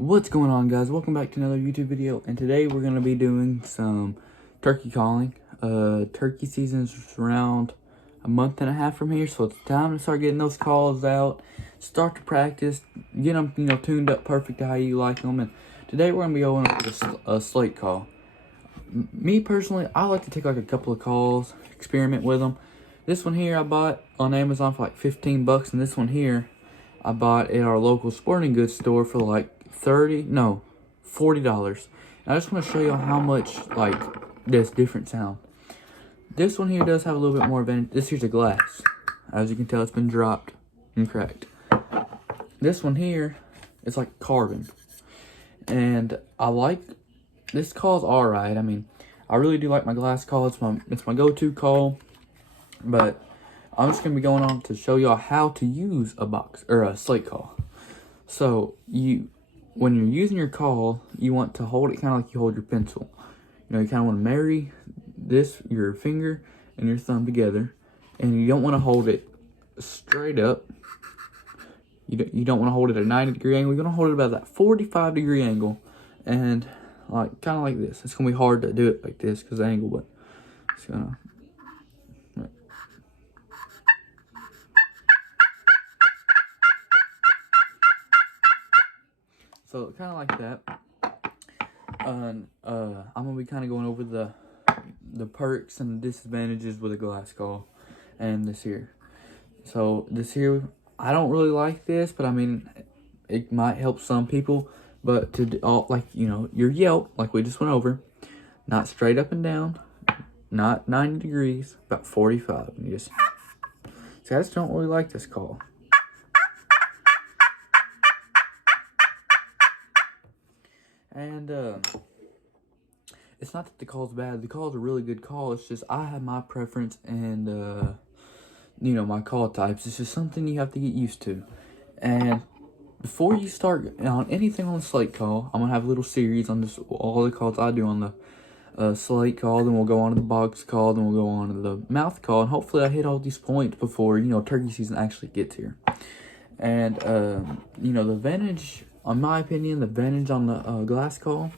What's going on, guys? Welcome back to another YouTube video, and today we're going to be doing some turkey calling. Turkey season's around a month and a half from here, so it's time to start getting those calls out, start to practice, get them, tuned up perfect to how you like them. And today we're going to be going with a slate call. Me personally, I like to take like a couple of calls, experiment with them. This one here I bought on Amazon for like 15 bucks, and this one here I bought at our local sporting goods store for like $40. And I just want to show you how much like this different sound. This one here does have a little bit more advantage. This here's a glass. As you can tell, it's been dropped and cracked. This one here is like carbon. And I like this call's alright. I mean, I really do like my glass call. It's my go-to call. But I'm just gonna be going on to show y'all how to use a slate call. So when you're using your call, you want to hold it kind of like you hold your pencil. You kind of want to marry your finger and your thumb together, and you don't want to hold it straight up. You don't want to hold it at a 90-degree angle. You're gonna hold it about that 45-degree angle, and like kind of like this. It's gonna be hard to do it like this because of the angle, but it's gonna. So kind of like that. I'm gonna be kind of going over the perks and disadvantages with a glass call and this here. So this here, I don't really like this, but I mean, it might help some people. But your yelp, like we just went over, not straight up and down, not 90 degrees, about 45. And you just, see, I just don't really like this call. And it's not that the call's bad. The call's a really good call. It's just I have my preference and my call types. It's just something you have to get used to. And before you start on anything on the slate call, I'm gonna have a little series on this, all the calls I do on the slate call. Then we'll go on to the box call. Then we'll go on to the mouth call. And hopefully I hit all these points before turkey season actually gets here. And the advantage, in my opinion, the advantage on the glass call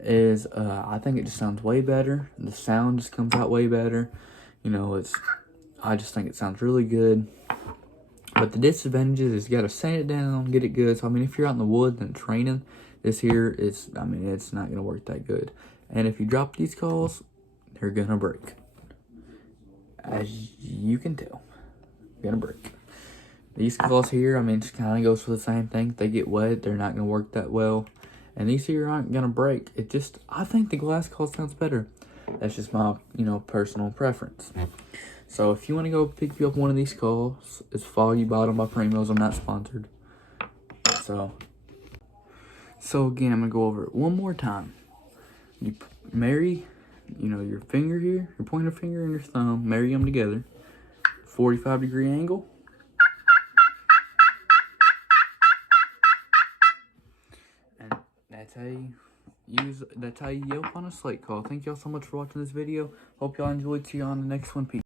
is I think it just sounds way better. The sound just comes out way better. I just think it sounds really good. But the disadvantages is you got to sand it down, get it good. So, I mean, if you're out in the woods and training, this here is, it's not going to work that good. And if you drop these calls, they're going to break. As you can tell, they're going to break. These calls here, just kind of goes for the same thing. If they get wet, they're not going to work that well. And these here aren't going to break. I think the glass call sounds better. That's just my, personal preference. So if you want to go pick you up one of these calls, it's Foggy Bottom by Primos. I'm not sponsored. So again, I'm going to go over it one more time. You marry, your finger here, your pointer finger and your thumb, marry them together. 45-degree angle. That's how you yelp on a slate call. Thank y'all so much for watching this video. Hope y'all enjoyed. See you on the next one. Peace.